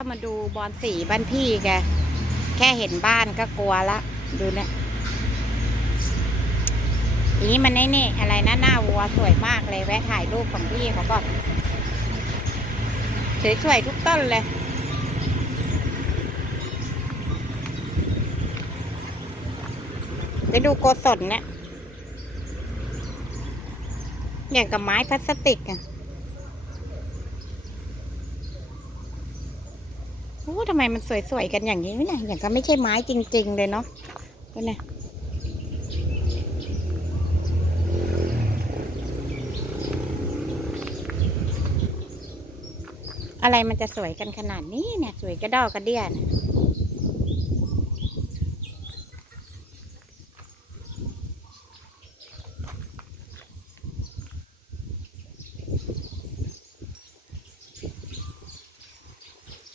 มาดูบอลสีบ้านพี่แก แค่เห็นบ้านก็กลัวละ ดูเนี่ยอันนี้มันไอ้นี่ อะไรนะหน้าวัวสวยมากเลยแวะถ่ายรูปของพี่เขาก็สวยๆทุกต้นเลยไปดูโกศลเนี่ยอย่างกับไม้พลาสติกอะ โอ้ทำไมมันสวยๆกันอย่างนี้เนี่ยอย่างก็ไม่ใช่ไม้จริง ๆ เลยเนาะดูเนี่ยอะไรมันจะสวยกันขนาดนี้เนี่ย สวยกระดอกกระเดี่ยนะ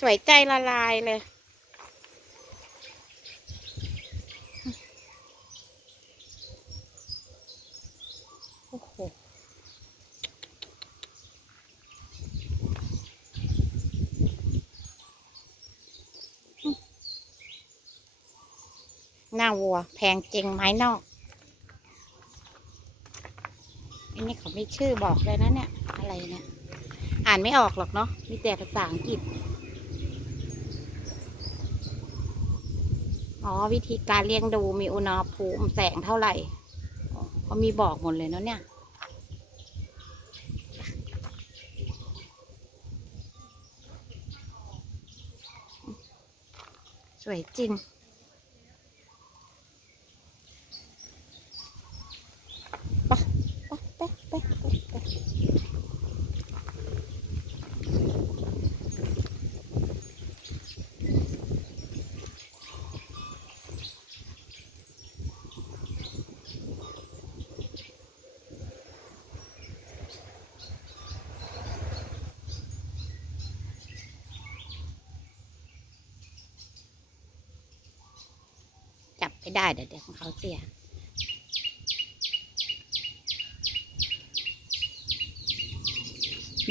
วยใจละลายเลย โอ้โห หน้าวัว แพงจริงไม้นอก อันนี้เขาไม่ชื่อบอกเลยนะเนี่ย อะไรเนี่ย อ่านไม่ออกหรอกเนาะ มีแต่ภาษาอังกฤษ อ๋อ วิธีการเลี้ยงดูมีอุณหภูมิแสงเท่าไหร่เขามีบอกหมดเลยเนาะเนี่ย สวยจริง ไปไปไปไปไปจับไม่ ได้เดี๋ยวเดี๋ยวของเขาเสีย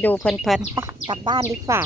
ดูเพลินๆปะกลับบ้านดีกว่า